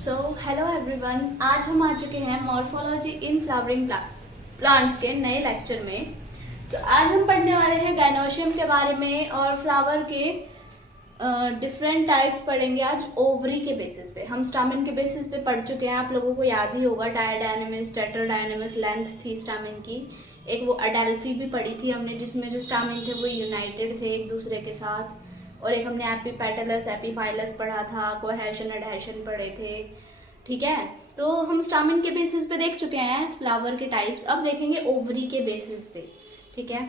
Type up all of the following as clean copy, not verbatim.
So hello everyone, आज हम आ चुके हैं मॉर्फोलॉजी इन फ्लावरिंग प्लांट्स के नए लेक्चर में। तो आज हम पढ़ने वाले हैं गायनोशियम के बारे में और फ्लावर के डिफरेंट टाइप्स पढ़ेंगे आज ओवरी के बेसिस पे। हम स्टामिन के बेसिस पे पढ़ चुके हैं, आप लोगों को याद ही होगा। डायडायनेमिस, टेट्राडायनेमिस लेंथ थी स्टामिन की। एक वो अडेल्फी भी पढ़ी थी हमने, जिसमें जो स्टामिन थे वो यूनाइटेड थे एक दूसरे के साथ। और एक हमने एपीपेटलस एपीफाइलस पढ़ा था, कोहेशन एडहेशन पढ़े थे। ठीक है, तो हम स्टामिन के बेसिस पे देख चुके हैं फ्लावर के टाइप्स। अब देखेंगे ओवरी के बेसिस पे। ठीक है,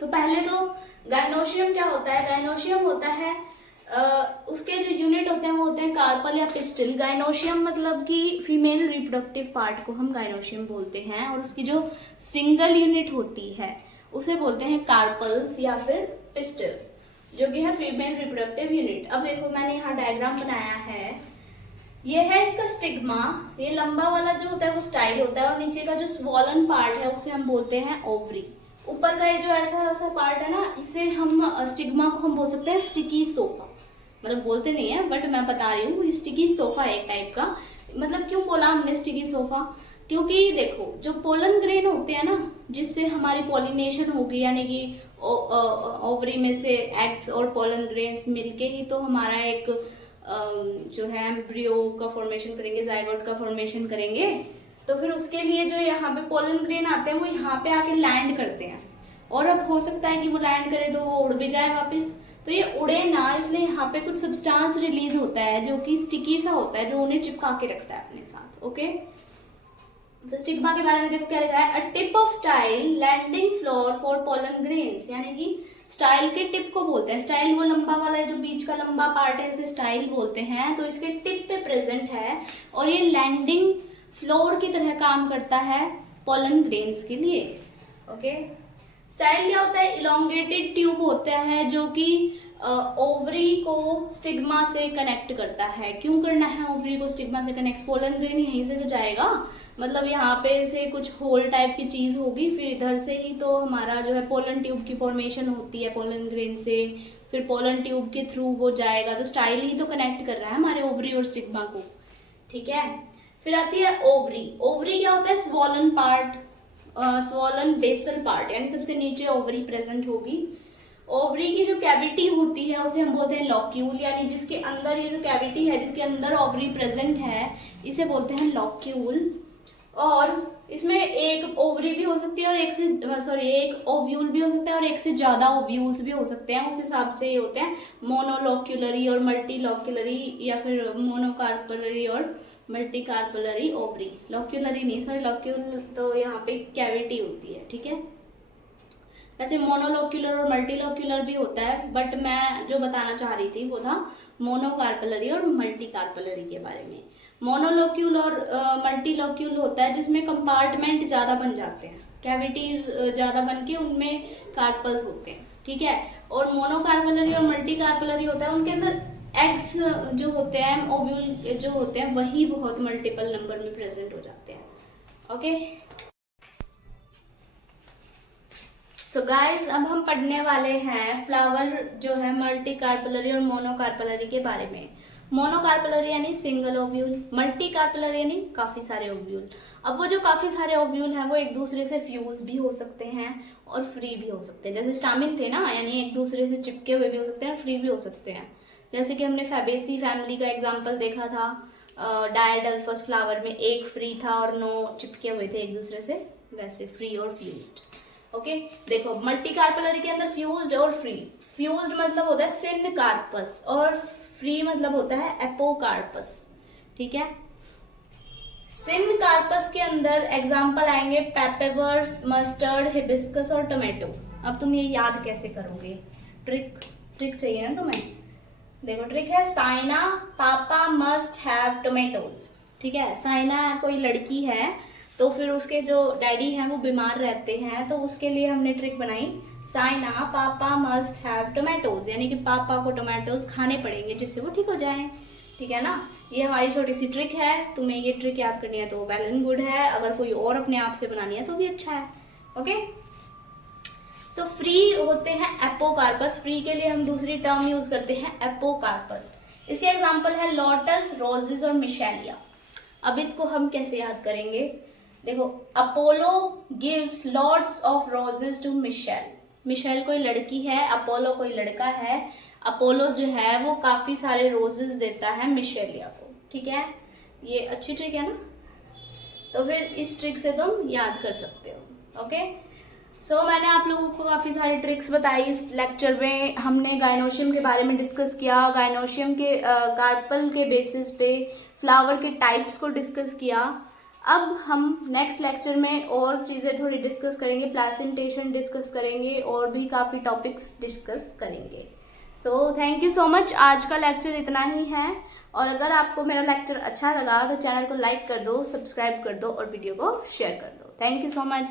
तो पहले तो गायनोशियम क्या होता है। गायनोशियम होता है उसके जो यूनिट होते हैं वो होते हैं कार्पल या पिस्टिल। गायनोशियम मतलब कि फीमेल रिप्रोडक्टिव पार्ट को हम गायनोशियम बोलते हैं, और उसकी जो सिंगल यूनिट होती है उसे बोलते हैं कार्पल्स या फिर पिस्टिल, जो कि है फीमेल रिप्रोडक्टिव यूनिट। अब देखो, मैंने यहाँ डायग्राम बनाया है। ये है इसका स्टिग्मा। ये लंबा वाला जो होता है वो स्टाइल होता है, और नीचे का जो स्वॉलन पार्ट है उसे हम बोलते हैं ओवरी। ऊपर का ये जो ऐसा ऐसा पार्ट है ना, इसे हम स्टिग्मा को हम बोल सकते हैं स्टिकी सोफा। मतलब बोलते नहीं है, बट मैं बता रही हूँ, स्टिकी सोफा एक टाइप का। मतलब क्यों बोला हमने स्टिकी सोफा, क्योंकि देखो जो पोलन ग्रेन होते हैं ना, जिससे हमारी पॉलिनेशन होगी, यानी कि ओवरी में से एग्स और पोलन ग्रेन्स मिलके ही तो हमारा एक जो है एम्ब्रियो का फॉर्मेशन करेंगे, जाइगोट का फॉर्मेशन करेंगे। तो फिर उसके लिए जो यहाँ पे पोलन ग्रेन आते हैं वो यहाँ पे आके लैंड करते हैं, और अब हो सकता है कि वो लैंड करे तो वो उड़ भी जाए वापस। तो ये उड़े ना, इसलिए यहाँ पे कुछ सब्सटेंस रिलीज होता है जो कि स्टिकी सा होता है, जो उन्हें चिपका के रखता है अपने साथ। ओके, तो स्टिग्मा के बारे में देखो क्या लिखा है। A tip of style landing floor for pollen grains, यानी कि स्टाइल के टिप को बोलते हैं। स्टाइल वो लंबा वाला है, जो बीच का लंबा पार्ट है, इसे स्टाइल बोलते हैं। तो इसके टिप पे प्रेजेंट है, और ये लैंडिंग फ्लोर की तरह काम करता है पोलन ग्रेन्स के लिए। ओके, स्टाइल क्या होता है, इलोंगेटेड ट्यूब होता है जो कि ओवरी को स्टिग्मा से कनेक्ट करता है। क्यों करना है ओवरी को स्टिग्मा से कनेक्ट, पोलन ग्रेन यहीं से तो जाएगा, मतलब यहाँ पे से कुछ होल टाइप की चीज होगी, फिर इधर से ही तो हमारा जो है पोलन ट्यूब की फॉर्मेशन होती है पोलन ग्रेन से, फिर पोलन ट्यूब के थ्रू वो जाएगा। तो स्टाइल ही तो कनेक्ट कर रहा है हमारे ओवरी और स्टिग्मा को। ठीक है, फिर आती है ओवरी। ओवरी क्या होता है, swollen part, swollen basal part, यानी सबसे नीचे ओवरी प्रेजेंट होगी। ओवरी की जो कैविटी होती है उसे हम बोलते हैं लॉक्यूल, यानी जिसके अंदर ये जो कैविटी है जिसके अंदर ओवरी प्रेजेंट है, इसे बोलते हैं लॉक्यूल। और इसमें एक ओवरी भी हो सकती है और एक ओव्यूल भी हो सकता है, और एक से ज्यादा ओव्यूल्स भी हो सकते हैं। उस हिसाब से ये होते हैं मोनोलॉक्यूलरी और मल्टीलॉक्यूलरी, या फिर मोनोकार्पलरी और मल्टीकार्पलरी ओवरी। लॉक्यूलरी नहीं, सॉरी, लॉक्यूल तो यहाँ पे कैविटी होती है। ठीक है, वैसे मोनोलॉक्यूलर और मल्टीलॉक्यूलर भी होता है, बट मैं जो बताना चाह रही थी वो था मोनोकार्पलरी और मल्टीकार्पलरी के बारे में। मोनोलॉक्यूल और मल्टीलॉक्यूल होता है जिसमें कंपार्टमेंट ज़्यादा बन जाते हैं, कैविटीज ज़्यादा बन के उनमें कार्पल्स होते हैं। ठीक है, और मोनोकार्पलरी और मल्टीकार्पलरी होता है उनके अंदर एग्स जो होते हैं, ओव्यूल जो होते हैं, वही बहुत मल्टीपल नंबर में प्रेजेंट हो जाते हैं। ओके, सो गाइस, अब हम पढ़ने वाले हैं फ्लावर जो है मल्टीकार्पलरी और मोनोकार्पलरी के बारे में। मोनोकार्पलरी यानी सिंगल ओव्यूल, मल्टीकार्पलरी यानी काफी सारे ओव्यूल। अब वो जो काफी सारे ओव्यूल हैं वो एक दूसरे से फ्यूज भी हो सकते हैं और फ्री भी हो सकते हैं। जैसे स्टामिन थे ना, यानी एक दूसरे से चिपके हुए भी हो सकते हैं और फ्री भी हो सकते हैं। जैसे कि हमने फैबेसी फैमिली का एग्जाम्पल देखा था, डायडल्फस फ्लावर में एक फ्री था और 9 चिपके हुए थे एक दूसरे से, वैसे फ्री और फ्यूज्ड। ओके, देखो मल्टीकार्पलरी के अंदर फ्यूज्ड और फ्री। फ्यूज्ड मतलब होता है सिन कार्पस, और फ्री मतलब होता है एपोकार्पस। ठीक है, सिन कार्पस के अंदर एग्जाम्पल आएंगे पेपेवर्स, मस्टर्ड, हिबिस्कस और टोमेटो। अब तुम ये याद कैसे करोगे, ट्रिक चाहिए ना तुम्हें। देखो ट्रिक है, साइना पापा मस्ट हैव टोमेटोज। ठीक है, साइना कोई लड़की है, तो फिर उसके जो डैडी हैं वो बीमार रहते हैं, तो उसके लिए हमने ट्रिक बनाई, साइना पापा मस्ट हैव टोमेटोज, यानी कि पापा को टोमेटोज खाने पड़ेंगे जिससे वो ठीक हो जाएं। ठीक है ना, ये हमारी छोटी सी ट्रिक है। तुम्हें ये ट्रिक याद करनी है तो वेल एंड गुड है, अगर कोई और अपने आप से बनानी है तो भी अच्छा है। ओके, सो फ्री होते हैं एपोकार्पस। फ्री के लिए हम दूसरी टर्म यूज करते हैं एपोकार्पस। इसके एग्जाम्पल है लोटस, रोजेज और मिशेलिया। अब इसको हम कैसे याद करेंगे? देखो, Apollo gives lots of roses to Michelle. Michelle कोई लड़की है, अपोलो कोई लड़का है। अपोलो जो है वो काफी सारे रोजेस देता है मिशेलिया को। ठीक है, ये अच्छी ट्रिक है ना? तो फिर इस ट्रिक से तुम याद कर सकते हो। ओके, सो मैंने आप लोगों को काफ़ी सारी ट्रिक्स बताई इस लेक्चर में। हमने गायनोशियम के बारे में डिस्कस किया, गायनोशियम के कार्पल के बेसिस पे फ्लावर के टाइप्स को डिस्कस किया। अब हम नेक्स्ट लेक्चर में और चीज़ें थोड़ी डिस्कस करेंगे, प्लेसेंटेशन डिस्कस करेंगे और भी काफ़ी टॉपिक्स डिस्कस करेंगे। So thank you so much. आज का लेक्चर इतना ही है, और अगर आपको मेरा लेक्चर अच्छा लगा तो चैनल को लाइक कर दो, सब्सक्राइब कर दो और वीडियो को शेयर कर दो। Thank you so much.